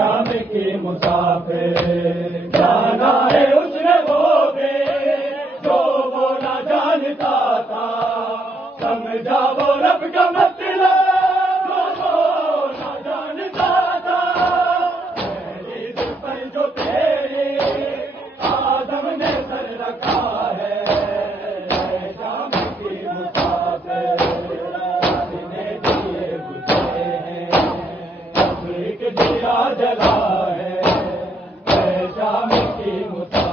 شام کی مسافر جانا ہے اس نے وہ بھی جو وہ نہ جانتا تھا، سمجھا وہ رب کا مطلب جو وہ نہ جانتا تھا، میری دل پر جو تیری آدم نے سر رکھا ہے، شام کی مسافر نے دیے بجھے ہیں، ایک دیا جلا ہے، شام کی مسافر